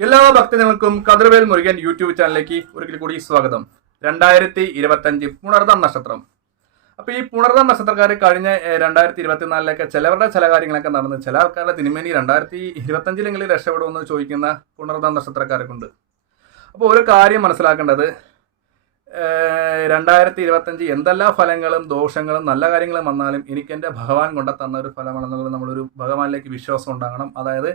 എല്ലാ ഭക്തജനങ്ങൾക്കും കതിർവേൽ മുരുകൻ യൂട്യൂബ് ചാനലിലേക്ക് ഒരിക്കൽ കൂടി സ്വാഗതം. രണ്ടായിരത്തി ഇരുപത്തഞ്ച് പുണർദം നക്ഷത്രം. അപ്പൊ ഈ പുണർദം നക്ഷത്രക്കാർ കഴിഞ്ഞ രണ്ടായിരത്തി ഇരുപത്തിനാലിലൊക്കെ ചിലവരുടെ ചില കാര്യങ്ങളൊക്കെ നടന്ന് ചില ആൾക്കാരുടെ തിരുമേനി രണ്ടായിരത്തി ഇരുപത്തഞ്ചിലെങ്കിലും രക്ഷപ്പെടുമെന്ന് ചോദിക്കുന്ന പുണർദം നക്ഷത്രക്കാരെ അപ്പൊ അപ്പോൾ ഒരു കാര്യം മനസ്സിലാക്കേണ്ടത് രണ്ടായിരത്തി ഇരുപത്തഞ്ച് എന്തെല്ലാം ഫലങ്ങളും ദോഷങ്ങളും നല്ല കാര്യങ്ങളും വന്നാലും എനിക്ക് എന്റെ ഭഗവാൻ കൊണ്ട തന്ന ഒരു ഫലമാണെന്നുള്ളത് നമ്മളൊരു ഭഗവാനിലേക്ക് വിശ്വാസം ഉണ്ടാകണം. അതായത്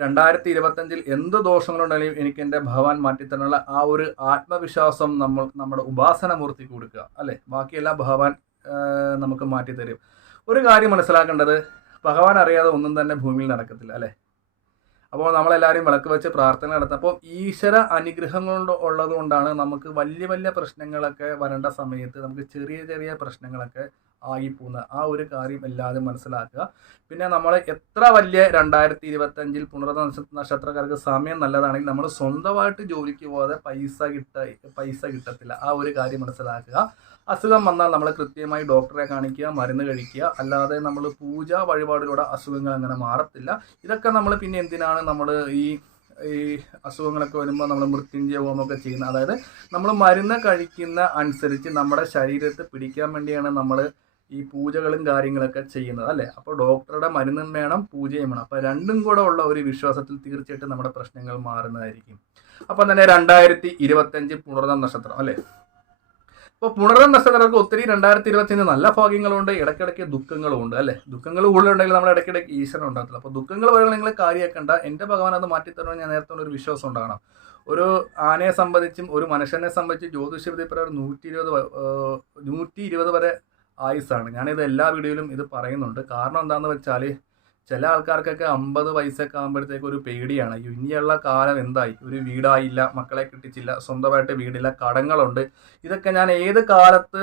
രണ്ടായിരത്തി ഇരുപത്തഞ്ചിൽ എന്ത് ദോഷങ്ങളുണ്ടെങ്കിലും എനിക്ക് എന്റെ ഭഗവാൻ മാറ്റിത്തരാനുള്ള ആ ഒരു ആത്മവിശ്വാസം നമ്മൾ നമ്മുടെ ഉപാസന മൂർത്തി കൊടുക്കുക അല്ലെ? ബാക്കിയെല്ലാം ഭഗവാൻ നമുക്ക് മാറ്റിത്തരും. ഒരു കാര്യം മനസ്സിലാക്കേണ്ടത് ഭഗവാൻ അറിയാതെ ഒന്നും തന്നെ ഭൂമിയിൽ നടക്കത്തില്ല അല്ലേ? അപ്പോൾ നമ്മളെല്ലാവരും വിളക്ക് വെച്ച് പ്രാർത്ഥന നടത്തുക അപ്പോൾ ഈശ്വര അനുഗ്രഹം കൊണ്ട് ഉള്ളത് കൊണ്ടാണ് നമുക്ക് വലിയ വലിയ പ്രശ്നങ്ങളൊക്കെ വരേണ്ട സമയത്ത് നമുക്ക് ചെറിയ ചെറിയ പ്രശ്നങ്ങളൊക്കെ ആയിപ്പോകുന്നത് ആ ഒരു കാര്യം എല്ലാവരും മനസ്സിലാക്കുക. പിന്നെ നമ്മൾ എത്ര വലിയ രണ്ടായിരത്തി ഇരുപത്തി അഞ്ചിൽ പുണർന്ന നക്ഷത്രക്കാർക്ക് സമയം നല്ലതാണെങ്കിൽ നമ്മൾ സ്വന്തമായിട്ട് ജോലിക്ക് പോകാതെ പൈസ കിട്ട പൈസ കിട്ടത്തില്ല. ആ ഒരു കാര്യം മനസ്സിലാക്കുക. അസുഖം വന്നാൽ നമ്മൾ കൃത്യമായി ഡോക്ടറെ കാണിക്കുക മരുന്ന് കഴിക്കുക. അല്ലാതെ നമ്മൾ പൂജ വഴിപാടിലൂടെ അസുഖങ്ങൾ അങ്ങനെ മാറത്തില്ല. ഇതൊക്കെ നമ്മൾ പിന്നെ എന്തിനാണ് നമ്മൾ ഈ ഈ അസുഖങ്ങളൊക്കെ വരുമ്പോൾ നമ്മൾ മൃത്യുഞ്ജയ ഹോമമൊക്കെ ചെയ്യുന്നത് അതായത് നമ്മൾ മരുന്ന് കഴിക്കുന്ന അനുസരിച്ച് നമ്മുടെ ശരീരത്തെ പിടിക്കാൻ വേണ്ടിയാണ് നമ്മൾ ഈ പൂജകളും കാര്യങ്ങളൊക്കെ ചെയ്യുന്നത് അല്ലേ? അപ്പോൾ ഡോക്ടറുടെ മരുന്നും വേണം പൂജയും വേണം. അപ്പോൾ രണ്ടും കൂടെ ഉള്ള ഒരു വിശ്വാസത്തിൽ തീർച്ചയായിട്ടും നമ്മുടെ പ്രശ്നങ്ങൾ മാറുന്നതായിരിക്കും. അപ്പം തന്നെ രണ്ടായിരത്തി ഇരുപത്തഞ്ച് പുണർന്ന നക്ഷത്രം അല്ലേ? അപ്പോൾ പുണർന്ന നക്ഷത്രങ്ങൾക്ക് ഒത്തിരി രണ്ടായിരത്തി ഇരുപത്തിയഞ്ച് നല്ല ഭാഗ്യങ്ങളുണ്ട് ഇടയ്ക്കിടയ്ക്ക് ദുഃഖങ്ങളും ഉണ്ട് അല്ലേ? ദുഃഖങ്ങൾ കൂടുതലുണ്ടെങ്കിൽ നമ്മൾ ഇടയ്ക്കിടയ്ക്ക് ഈശ്വരൻ ഉണ്ടാകത്തില്ല. അപ്പോൾ ദുഃഖങ്ങൾ പറയുന്നത് നിങ്ങൾ കാര്യമാക്കണ്ട എന്റെ ഭഗവാൻ അത് മാറ്റിത്തരണമെന്ന് ഞാൻ നേരത്തെ ഒരു വിശ്വാസം ഉണ്ടാകണം. ഒരു ആനയെ സംബന്ധിച്ചും ഒരു മനുഷ്യനെ സംബന്ധിച്ച് ജ്യോതിഷവിധി പ്രകാരം നൂറ്റി ഇരുപത് നൂറ്റി ഇരുപത് വരെ ആയുസ്സാണ് ഞാനിത് എല്ലാ വീഡിയോയിലും ഇത് പറയുന്നുണ്ട്. കാരണം എന്താണെന്ന് വെച്ചാൽ ചില ആൾക്കാർക്കൊക്കെ അമ്പത് വയസ്സൊക്കെ ആകുമ്പോഴത്തേക്ക് ഒരു പേടിയാണ്. ഇനിയുള്ള കാലം എന്തായി? ഒരു വീടായില്ല മക്കളെ കിട്ടിച്ചില്ല സ്വന്തമായിട്ട് വീടില്ല കടങ്ങളുണ്ട്. ഇതൊക്കെ ഞാൻ ഏത് കാലത്ത്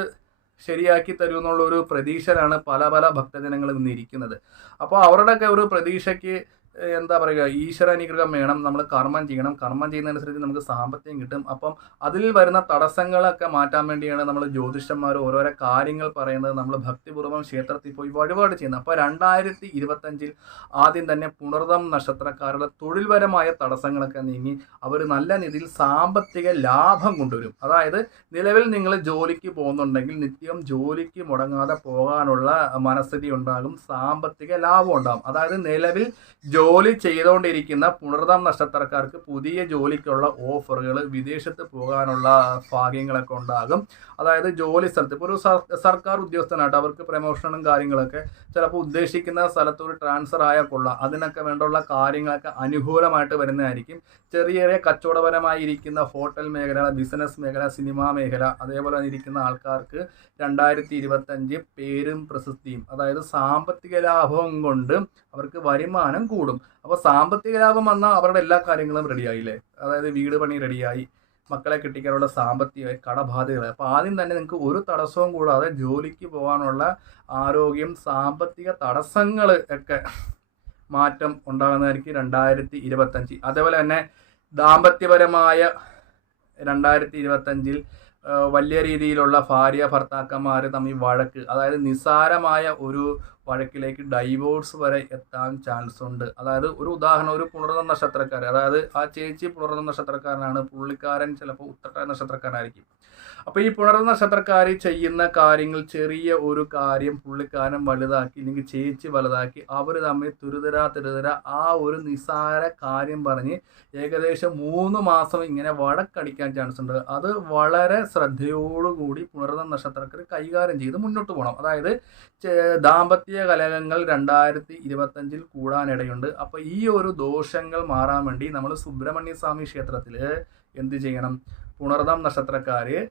ശരിയാക്കി തരൂ എന്നുള്ള ഒരു പ്രതീക്ഷയിലാണ് പല പല ഭക്തജനങ്ങളും ഇന്ന് ഇരിക്കുന്നത്. അപ്പോൾ അവരുടെയൊക്കെ ഒരു പ്രതീക്ഷയ്ക്ക് എന്താ പറയുക ഈശ്വര അനുഗ്രഹം വേണം നമ്മൾ കർമ്മം ചെയ്യണം. കർമ്മം ചെയ്യുന്നതനുസരിച്ച് നമുക്ക് സാമ്പത്തികം കിട്ടും. അപ്പം അതിൽ വരുന്ന തടസ്സങ്ങളൊക്കെ മാറ്റാൻ വേണ്ടിയാണ് നമ്മൾ ജ്യോതിഷന്മാർ ഓരോരോ കാര്യങ്ങൾ പറയുന്നത്. നമ്മൾ ഭക്തിപൂർവം ക്ഷേത്രത്തിൽ പോയി വഴിപാട് ചെയ്യുന്നത്. അപ്പോൾ രണ്ടായിരത്തി ഇരുപത്തഞ്ചിൽ ആദ്യം തന്നെ പുണർദം നക്ഷത്രക്കാരുടെ തൊഴിൽപരമായ തടസ്സങ്ങളൊക്കെ നീങ്ങി അവർ നല്ല രീതിയിൽ സാമ്പത്തിക ലാഭം കൊണ്ടുവരും. അതായത് നിലവിൽ നിങ്ങൾ ജോലിക്ക് പോകുന്നുണ്ടെങ്കിൽ നിത്യം ജോലിക്ക് മുടങ്ങാതെ പോകാനുള്ള മനസ്ഥിതി ഉണ്ടാകും. സാമ്പത്തിക ലാഭം ഉണ്ടാകും. അതായത് നിലവിൽ ജോലി ചെയ്തുകൊണ്ടിരിക്കുന്ന പുണർദം നക്ഷത്രക്കാർക്ക് പുതിയ ജോലിക്കുള്ള ഓഫറുകൾ വിദേശത്ത് പോകാനുള്ള ഭാഗ്യങ്ങളൊക്കെ ഉണ്ടാകും. അതായത് ജോലി സ്ഥലത്ത് ഇപ്പോൾ ഒരു സർ- സർക്കാർ ഉദ്യോഗസ്ഥനായിട്ട് അവർക്ക് പ്രമോഷനും കാര്യങ്ങളൊക്കെ ചിലപ്പോൾ ഉദ്ദേശിക്കുന്ന സ്ഥലത്ത് ഒരു ട്രാൻസ്ഫർ ആയാൽ കൊള്ളാം. അതിനൊക്കെ വേണ്ടുള്ള കാര്യങ്ങളൊക്കെ അനുകൂലമായിട്ട് വരുന്നതായിരിക്കും. ചെറിയ ചെറിയ കച്ചവടപരമായി ഇരിക്കുന്ന ഹോട്ടൽ മേഖല ബിസിനസ് മേഖല സിനിമാ മേഖല അതേപോലെ തന്നെ ഇരിക്കുന്ന ആൾക്കാർക്ക് രണ്ടായിരത്തി ഇരുപത്തഞ്ച് പേരും പ്രശസ്തിയും അതായത് സാമ്പത്തിക ലാഭവും കൊണ്ട് അവർക്ക് വരുമാനം കൂടും. അപ്പോൾ സാമ്പത്തിക ലാഭം വന്നാൽ അവരുടെ എല്ലാ കാര്യങ്ങളും റെഡിയായില്ലേ അതായത് വീട് പണി റെഡിയായി മക്കളെ കിട്ടിക്കാനുള്ള സാമ്പത്തിക കടബാധ്യതകൾ അപ്പോൾ ആദ്യം തന്നെ നിങ്ങൾക്ക് ഒരു തടസ്സവും കൂടാതെ ജോലിക്ക് പോകാനുള്ള ആരോഗ്യം സാമ്പത്തിക തടസ്സങ്ങൾ ഒക്കെ മാറ്റം ഉണ്ടാകുന്നതായിരിക്കും രണ്ടായിരത്തി ഇരുപത്തഞ്ച് അതേപോലെ തന്നെ ദാമ്പത്യപരമായ രണ്ടായിരത്തി ഇരുപത്തഞ്ചിൽ വലിയ രീതിയിലുള്ള ഭാര്യ ഭർത്താക്കന്മാർ തമ്മിൽ വഴക്ക് അതായത് നിസാരമായ ഒരു വഴക്കിലേക്ക് ഡൈവോഴ്സ് വരെ എത്താൻ ചാൻസ് ഉണ്ട്. അതായത് ഒരു ഉദാഹരണം ഒരു പുണർന്ന നക്ഷത്രക്കാരൻ അതായത് ആ ചേച്ചി പുണർന്ന നക്ഷത്രക്കാരനാണ് പുള്ളിക്കാരൻ ചിലപ്പോൾ ഉത്തട്ട നക്ഷത്രക്കാരനായിരിക്കും. അപ്പോൾ ഈ പുണർ നക്ഷത്രക്കാർ ചെയ്യുന്ന കാര്യങ്ങൾ ചെറിയ ഒരു കാര്യം പുള്ളിക്കാരൻ വലുതാക്കി അല്ലെങ്കിൽ ചേച്ചി വലുതാക്കി അവർ തമ്മിൽ തുരുതര തുരുതര ആ ഒരു നിസാര കാര്യം പറഞ്ഞ് ഏകദേശം മൂന്ന് മാസം ഇങ്ങനെ വഴക്കടിക്കാൻ ചാൻസ് ഉണ്ട്. അത് വളരെ ശ്രദ്ധയോടുകൂടി പുണർന്ന നക്ഷത്രക്കാർ കൈകാര്യം ചെയ്ത് മുന്നോട്ട് പോകണം. അതായത് ദാമ്പത്യ കലകങ്ങൾ രണ്ടായിരത്തി ഇരുപത്തഞ്ചിൽ കൂടാനിടയുണ്ട്. അപ്പോൾ ഈ ഒരു ദോഷങ്ങൾ മാറാൻ വേണ്ടി നമ്മൾ സുബ്രഹ്മണ്യ സ്വാമി ക്ഷേത്രത്തിൽ എന്ത് ചെയ്യണം? പുണർദം നക്ഷത്രക്കാര് ഏഹ്,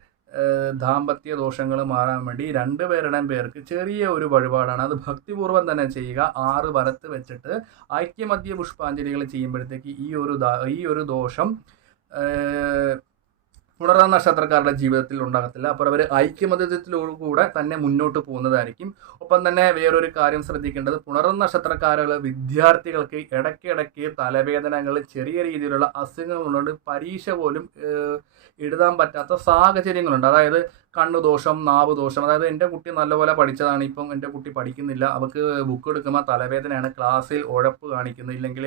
ദാമ്പത്യ ദോഷങ്ങൾ മാറാൻ വേണ്ടി രണ്ടുപേരുടെയും പേർക്ക് ചെറിയ ഒരു വഴിപാടാണ്. അത് ഭക്തിപൂർവം തന്നെ ചെയ്യുക. ആറ് വരത്ത് വെച്ചിട്ട് ഐക്യമധ്യ പുഷ്പാഞ്ജലികൾ ചെയ്യുമ്പോഴത്തേക്ക് ഈ ഒരു ഈ ഒരു ദോഷം പുണറാം നക്ഷത്രക്കാരുടെ ജീവിതത്തിൽ ഉണ്ടാകത്തില്ല. അപ്പോൾ അവർ ഐക്യമത്യത്തിലൂടെ തന്നെ മുന്നോട്ട് പോകുന്നതായിരിക്കും. ഒപ്പം തന്നെ വേറൊരു കാര്യം ശ്രദ്ധിക്കേണ്ടത് പുണർന്ന നക്ഷത്രക്കാരുള്ള വിദ്യാർത്ഥികൾക്ക് ഇടയ്ക്കിടയ്ക്ക് തലവേദനകൾ ചെറിയ രീതിയിലുള്ള അസുഖങ്ങളുണ്ട്. പരീക്ഷ പോലും എഴുതാൻ പറ്റാത്ത സാഹചര്യങ്ങളുണ്ട്. അതായത് കണ്ണുദോഷം നാവ് ദോഷം. അതായത് എന്റെ കുട്ടി നല്ലപോലെ പഠിച്ചതാണ്. ഇപ്പം എന്റെ കുട്ടി പഠിക്കുന്നില്ല. അവൾക്ക് ബുക്ക് എടുക്കുമ്പോൾ തലവേദനയാണ്. ക്ലാസ്സിൽ ഉഴപ്പ് കാണിക്കുന്നു. ഇല്ലെങ്കിൽ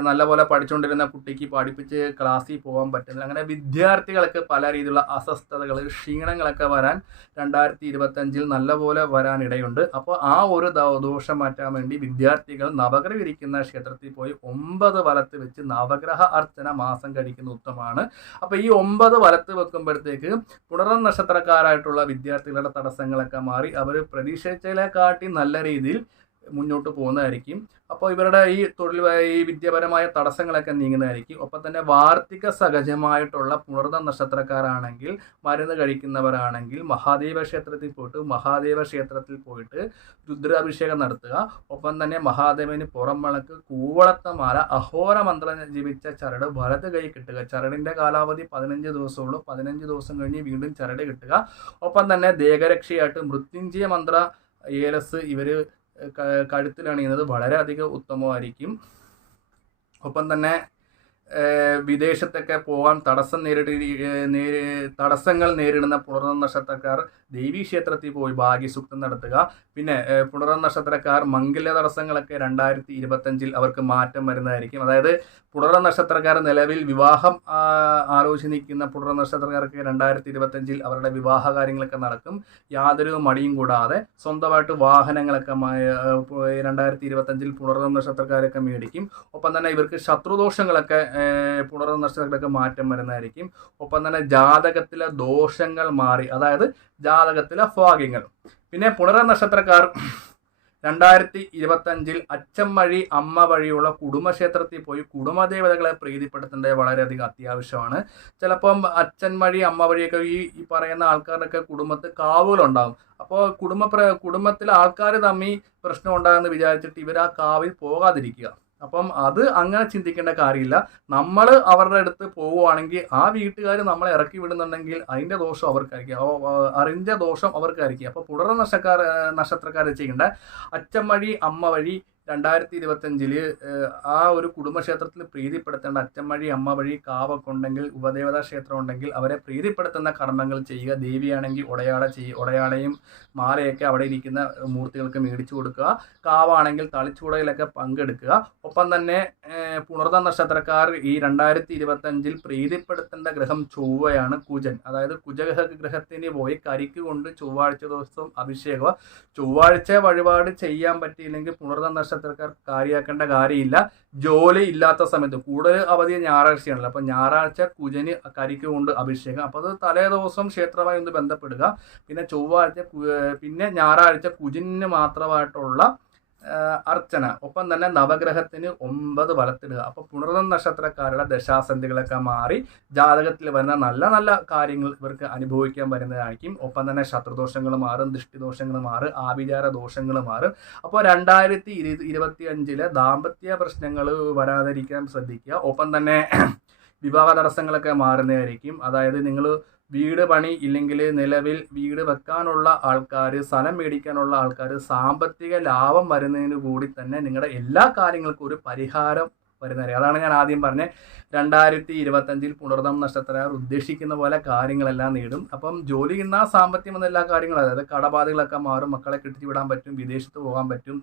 നല്ലപോലെ പഠിച്ചുകൊണ്ടിരുന്ന കുട്ടിക്ക് പഠിപ്പിച്ച് ക്ലാസ്സിൽ പോകാൻ പറ്റുന്നില്ല. അങ്ങനെ വിദ്യാർത്ഥികൾക്ക് പല രീതിയിലുള്ള അസ്വസ്ഥതകൾ ക്ഷീണങ്ങളൊക്കെ വരാൻ രണ്ടായിരത്തി ഇരുപത്തഞ്ചിൽ നല്ലപോലെ വരാനിടയുണ്ട്. അപ്പോൾ ആ ഒരു ദോഷം മാറ്റാൻ വേണ്ടി വിദ്യാർത്ഥികൾ നവഗ്രഹം ഇരിക്കുന്ന ക്ഷേത്രത്തിൽ പോയി ഒമ്പത് വലത്ത് വെച്ച് നവഗ്രഹ അർച്ചന മാസം കഴിക്കുന്ന ഉത്തമമാണ്. അപ്പോൾ ഈ ഒമ്പത് വലത്ത് വെക്കുമ്പോഴത്തേക്ക് പുണർന്ന നക്ഷത്രക്കാരായിട്ടുള്ള വിദ്യാർത്ഥികളുടെ തടസ്സങ്ങളൊക്കെ മാറി അവർ പ്രതീക്ഷിച്ചതിനെക്കാട്ടി നല്ല രീതിയിൽ മുന്നോട്ട് പോകുന്നതായിരിക്കും. അപ്പോൾ ഇവരുടെ ഈ തൊഴിൽ ഈ വിദ്യാപരമായ തടസ്സങ്ങളൊക്കെ നീങ്ങുന്നതായിരിക്കും. ഒപ്പം തന്നെ വാർത്തിക സഹജമായിട്ടുള്ള പുണർന്ന നക്ഷത്രക്കാരാണെങ്കിൽ മരുന്ന് കഴിക്കുന്നവരാണെങ്കിൽ മഹാദേവ ക്ഷേത്രത്തിൽ പോയിട്ട് മഹാദേവ ക്ഷേത്രത്തിൽ പോയിട്ട് രുദ്രാഭിഷേകം നടത്തുക. ഒപ്പം തന്നെ മഹാദേവന് പുറം വിളക്ക് കൂവളത്തമാല അഹോര മന്ത്രം ജപിച്ച ചരട് വലത് കൈ കിട്ടുക. ചരടിന്റെ കാലാവധി പതിനഞ്ച് ദിവസമുള്ളൂ. പതിനഞ്ച് ദിവസം കഴിഞ്ഞ് വീണ്ടും ചരട് കിട്ടുക. ഒപ്പം തന്നെ ദേഹരക്ഷയായിട്ട് മൃത്യുഞ്ജയ മന്ത്ര ഏലസ് ഇവർ ക- കഴുത്തിലണിയുന്നത് വളരെയധികം ഉത്തമമായിരിക്കും. ഒപ്പം തന്നെ വിദേശത്തൊക്കെ പോകാൻ തടസ്സം നേരിട്ട് തടസ്സങ്ങൾ നേരിടുന്ന പുണർന്ന നക്ഷത്രക്കാർ ദേവീ ക്ഷേത്രത്തിൽ പോയി ഭാഗ്യസൂക്തം നടത്തുക. പിന്നെ പുണർ നക്ഷത്രക്കാർ മംഗല്യ തടസ്സങ്ങളൊക്കെ രണ്ടായിരത്തി ഇരുപത്തഞ്ചിൽ അവർക്ക് മാറ്റം വരുന്നതായിരിക്കും. അതായത് പുണർ നക്ഷത്രക്കാർ നിലവിൽ വിവാഹം ആലോചിച്ച് നിൽക്കുന്ന പുണർ നക്ഷത്രക്കാർക്ക് രണ്ടായിരത്തി ഇരുപത്തഞ്ചിൽ അവരുടെ വിവാഹ കാര്യങ്ങളൊക്കെ നടക്കും. യാതൊരു മടിയും കൂടാതെ സ്വന്തമായിട്ട് വാഹനങ്ങളൊക്കെ രണ്ടായിരത്തി ഇരുപത്തഞ്ചിൽ പുണർ നക്ഷത്രക്കാരൊക്കെ മേടിക്കും. ഒപ്പം തന്നെ ഇവർക്ക് ശത്രുദോഷങ്ങളൊക്കെ പുണർ നക്ഷത്രക്കാരൊക്കെ മാറ്റം വരുന്നതായിരിക്കും. ഒപ്പം തന്നെ ജാതകത്തിലെ ദോഷങ്ങൾ മാറി. അതായത് ജാതകത്തിലെ ഭാഗ്യങ്ങൾ പിന്നെ പുണര നക്ഷത്രക്കാർ രണ്ടായിരത്തി ഇരുപത്തഞ്ചിൽ അച്ഛൻ വഴി അമ്മ വഴിയുള്ള കുടുംബക്ഷേത്രത്തിൽ പോയി കുടുംബദേവതകളെ പ്രീതിപ്പെടുത്തേണ്ടത് വളരെയധികം അത്യാവശ്യമാണ്. ചിലപ്പം അച്ഛൻ വഴി അമ്മ വഴിയൊക്കെ ഈ പറയുന്ന ആൾക്കാരുടെയൊക്കെ കുടുംബത്തിൽ കാവുകളുണ്ടാകും അപ്പോൾ കുടുംബ കുടുംബത്തിലെ ആൾക്കാർ തമ്മിൽ പ്രശ്നം ഉണ്ടാകുമെന്ന് വിചാരിച്ചിട്ട് ഇവർ ആ കാവിൽ പോകാതിരിക്കുക. അപ്പം അത് അങ്ങനെ ചിന്തിക്കേണ്ട കാര്യമില്ല. നമ്മൾ അവരുടെ അടുത്ത് പോവുകയാണെങ്കിൽ ആ വീട്ടുകാർ നമ്മളെ ഇറക്കി വിടുന്നുണ്ടെങ്കിൽ അതിന്റെ ദോഷം അവർക്കായിരിക്കും. അറിഞ്ഞ ദോഷം അവർക്കായിരിക്കും. അപ്പോൾ പുടർ നക്ഷക്കാർ നക്ഷത്രക്കാർ ചെയ്യേണ്ട അച്ഛൻ വഴി അമ്മ വഴി രണ്ടായിരത്തി ഇരുപത്തഞ്ചിൽ ആ ഒരു കുടുംബക്ഷേത്രത്തിൽ പ്രീതിപ്പെടുത്തേണ്ട വഴി അമ്മ വഴി കാവൊക്കെ ഉണ്ടെങ്കിൽ ഉപദേവതാ ക്ഷേത്രം ഉണ്ടെങ്കിൽ അവരെ പ്രീതിപ്പെടുത്തുന്ന കർമ്മങ്ങൾ ചെയ്യുക. ദേവിയാണെങ്കിൽ ഉടയാട ചെയ്യുക ഉടയാടയും മാലയൊക്കെ അവിടെ ഇരിക്കുന്ന മൂർത്തികൾക്ക് മേടിച്ചു കൊടുക്കുക. കാവാണെങ്കിൽ തളിച്ചുടയിലൊക്കെ പങ്കെടുക്കുക. ഒപ്പം തന്നെ പുണർന്ന നക്ഷത്രക്കാർ ഈ രണ്ടായിരത്തി ഇരുപത്തഞ്ചിൽ പ്രീതിപ്പെടുത്തേണ്ട ഗ്രഹം ചൊവ്വയാണ് കുജൻ. അതായത് കുജഗ്രഹ ഗ്രഹത്തിന് പോയി കരിക്ക് കൊണ്ട് ചൊവ്വാഴ്ച ദിവസം അഭിഷേകം. ചൊവ്വാഴ്ച വഴിപാട് ചെയ്യാൻ പറ്റിയില്ലെങ്കിൽ പുണർന്ന നക്ഷത്രക്കാർ കാര്യമാക്കേണ്ട കാര്യമില്ല. ജോലി ഇല്ലാത്ത സമയത്ത് കൂടുതൽ അവധി ഞായറാഴ്ചയാണല്ലോ. അപ്പം ഞായറാഴ്ച കുജന് കരിക്ക് കൊണ്ട് അഭിഷേകം. അപ്പോൾ അത് തലേ ദിവസം ക്ഷേത്രമായി ഒന്ന് ബന്ധപ്പെടുക. പിന്നെ ചൊവ്വാഴ്ച പിന്നെ ഞായറാഴ്ച കുജിന് മാത്രമായിട്ടുള്ള അർച്ചന. ഒപ്പം തന്നെ നവഗ്രഹത്തിന് ഒമ്പത് വലത്തിടുക അപ്പോൾ പുണർന്ന നക്ഷത്രക്കാരുടെ ദശാസന്ധികളൊക്കെ മാറി ജാതകത്തിൽ വരുന്ന നല്ല നല്ല കാര്യങ്ങൾ ഇവർക്ക് അനുഭവിക്കാൻ വരുന്നതായിരിക്കും. ഒപ്പം തന്നെ ശത്രുദോഷങ്ങൾ മാറും ദൃഷ്ടിദോഷങ്ങൾ മാറും ആഭിചാര ദോഷങ്ങൾ മാറും. അപ്പോൾ രണ്ടായിരത്തി ഇരു ഇരുപത്തി അഞ്ചിലെ ദാമ്പത്യ പ്രശ്നങ്ങൾ വരാതിരിക്കാൻ ശ്രദ്ധിക്കുക. ഒപ്പം തന്നെ വിവാഹ തടസ്സങ്ങളൊക്കെ മാറുന്നതായിരിക്കും. അതായത് നിങ്ങൾ വീട് പണി ഇല്ലെങ്കിൽ നിലവിൽ വീട് വെക്കാനുള്ള ആൾക്കാർ സ്ഥലം മേടിക്കാനുള്ള ആൾക്കാർ സാമ്പത്തിക ലാഭം വരുന്നതിന് കൂടി തന്നെ നിങ്ങളുടെ എല്ലാ കാര്യങ്ങൾക്കും ഒരു പരിഹാരം വരുന്നത് അതാണ് ഞാൻ ആദ്യം പറഞ്ഞത് രണ്ടായിരത്തി ഇരുപത്തഞ്ചിൽ പുണർദം നക്ഷത്രക്കാർ ഉദ്ദേശിക്കുന്ന പോലെ കാര്യങ്ങളെല്ലാം നേടും. അപ്പം ജോലി ഇന്ന സാമ്പത്തികം എന്ന എല്ലാ കാര്യങ്ങളും അതായത് കടബാധകളൊക്കെ മാറും മക്കളെ കെട്ടിച്ചു വിടാൻ പറ്റും വിദേശത്ത് പോകാൻ പറ്റും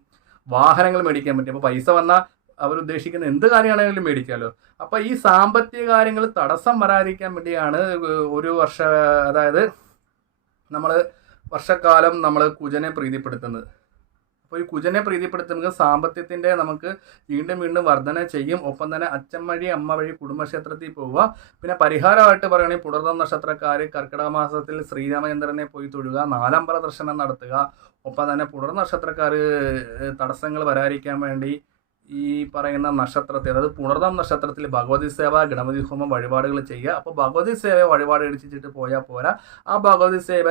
വാഹനങ്ങൾ മേടിക്കാൻ പറ്റും. അപ്പോൾ പൈസ വന്നാൽ അവരുദ്ദേശിക്കുന്ന എന്ത് കാര്യമാണെങ്കിലും മേടിക്കാമല്ലോ അപ്പൊ ഈ സാമ്പത്തിക കാര്യങ്ങൾ തടസ്സം വരാതിരിക്കാൻ വേണ്ടിയാണ് ഒരു വർഷ അതായത് നമ്മൾ വർഷക്കാലം നമ്മൾ കുജനെ പ്രീതിപ്പെടുത്തുന്നത്. അപ്പോൾ ഈ കുജനെ പ്രീതിപ്പെടുത്തുന്നത് സാമ്പത്തികത്തിന്റെ നമുക്ക് വീണ്ടും വീണ്ടും വർധന ചെയ്യും. ഒപ്പം തന്നെ അച്ഛൻ വഴി അമ്മ വഴി കുടുംബക്ഷേത്രത്തിൽ പോവുക. പിന്നെ പരിഹാരമായിട്ട് പറയുകയാണെങ്കിൽ പുണർന്ന നക്ഷത്രക്കാർ കർക്കിടക മാസത്തിൽ ശ്രീരാമചന്ദ്രനെ പോയി തൊഴുക നാലമ്പല ദർശനം നടത്തുക. ഒപ്പം തന്നെ പുണർ നക്ഷത്രക്കാർ തടസ്സങ്ങൾ വരാതിരിക്കാൻ വേണ്ടി ഈ പറയുന്ന നക്ഷത്രത്തിൽ അതായത് പുണർദം നക്ഷത്രത്തിൽ ഭഗവതി സേവ ഗണപതി ഹോമം വഴിപാടുകൾ ചെയ്യുക. അപ്പോൾ ഭഗവതി സേവ വഴിപാട് ഇടിച്ചിട്ട് പോയാൽ പോരാ. ആ ഭഗവതി സേവ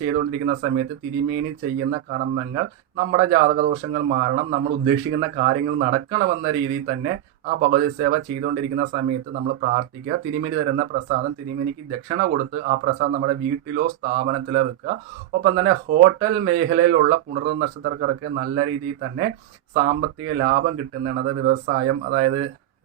ചെയ്തുകൊണ്ടിരിക്കുന്ന സമയത്ത് തിരുമേനി ചെയ്യുന്ന കർമ്മങ്ങൾ നമ്മുടെ ജാതകദോഷങ്ങൾ മാറണം നമ്മൾ ഉദ്ദേശിക്കുന്ന കാര്യങ്ങൾ നടക്കണമെന്ന രീതിയിൽ തന്നെ ആ ഭഗവതി സേവ ചെയ്തുകൊണ്ടിരിക്കുന്ന സമയത്ത് നമ്മൾ പ്രാർത്ഥിക്കുക. തിരുമേനി തരുന്ന പ്രസാദം തിരുമേനിക്ക് ദക്ഷിണ കൊടുത്ത് ആ പ്രസാദം നമ്മുടെ വീട്ടിലോ സ്ഥാപനത്തിലോ വെക്കുക. ഒപ്പം തന്നെ ഹോട്ടൽ മേഖലയിലുള്ള പുണർന്ന നക്ഷത്രക്കാർക്ക് നല്ല രീതിയിൽ തന്നെ സാമ്പത്തിക ലാഭം കിട്ടുന്നതാണ്. അത് വ്യവസായം അതായത്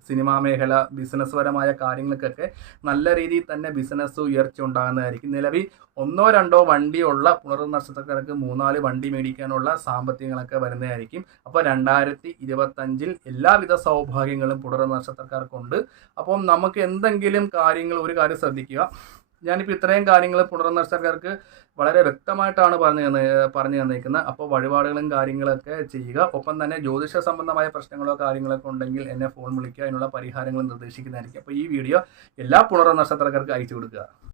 സിനിമാ മേഖല ബിസിനസ് പരമായ കാര്യങ്ങൾക്കൊക്കെ നല്ല രീതിയിൽ തന്നെ ബിസിനസ് ഉയർച്ച ഉണ്ടാകുന്നതായിരിക്കും. നിലവിൽ ഒന്നോ രണ്ടോ വണ്ടിയുള്ള പുനർനക്ഷത്രക്കാർക്ക് നക്ഷത്രക്കാർക്ക് മൂന്നാൽ വണ്ടി മേടിക്കാനുള്ള സാമ്പത്തികങ്ങളൊക്കെ വരുന്നതായിരിക്കും. അപ്പോൾ രണ്ടായിരത്തി ഇരുപത്തഞ്ചിൽ എല്ലാവിധ സൗഭാഗ്യങ്ങളും പുനർനക്ഷത്രക്കാർക്കുണ്ട് നക്ഷത്രക്കാർക്കുണ്ട് അപ്പം നമുക്ക് എന്തെങ്കിലും കാര്യങ്ങൾ ഒരു കാര്യം ശ്രദ്ധിക്കുക. ഞാനിപ്പോൾ ഇത്രയും കാര്യങ്ങൾ പുണർന്ന സർക്കാർക്ക് വളരെ വ്യക്തമായിട്ടാണ് പറഞ്ഞു തന്നെ പറഞ്ഞു തന്നിരിക്കുന്നത്. അപ്പോൾ വഴിപാടുകളും കാര്യങ്ങളൊക്കെ ചെയ്യുക. ഒപ്പം തന്നെ ജ്യോതിഷ സംബന്ധമായ പ്രശ്നങ്ങളോ കാര്യങ്ങളൊക്കെ ഉണ്ടെങ്കിൽ എന്നെ ഫോൺ വിളിക്കുക. അതിനുള്ള പരിഹാരങ്ങൾ നിർദ്ദേശിക്കുന്നതായിരിക്കും. അപ്പോൾ ഈ വീഡിയോ എല്ലാ പുണർന്ന നക്ഷത്രക്കാർക്ക് അയച്ചു കൊടുക്കുക.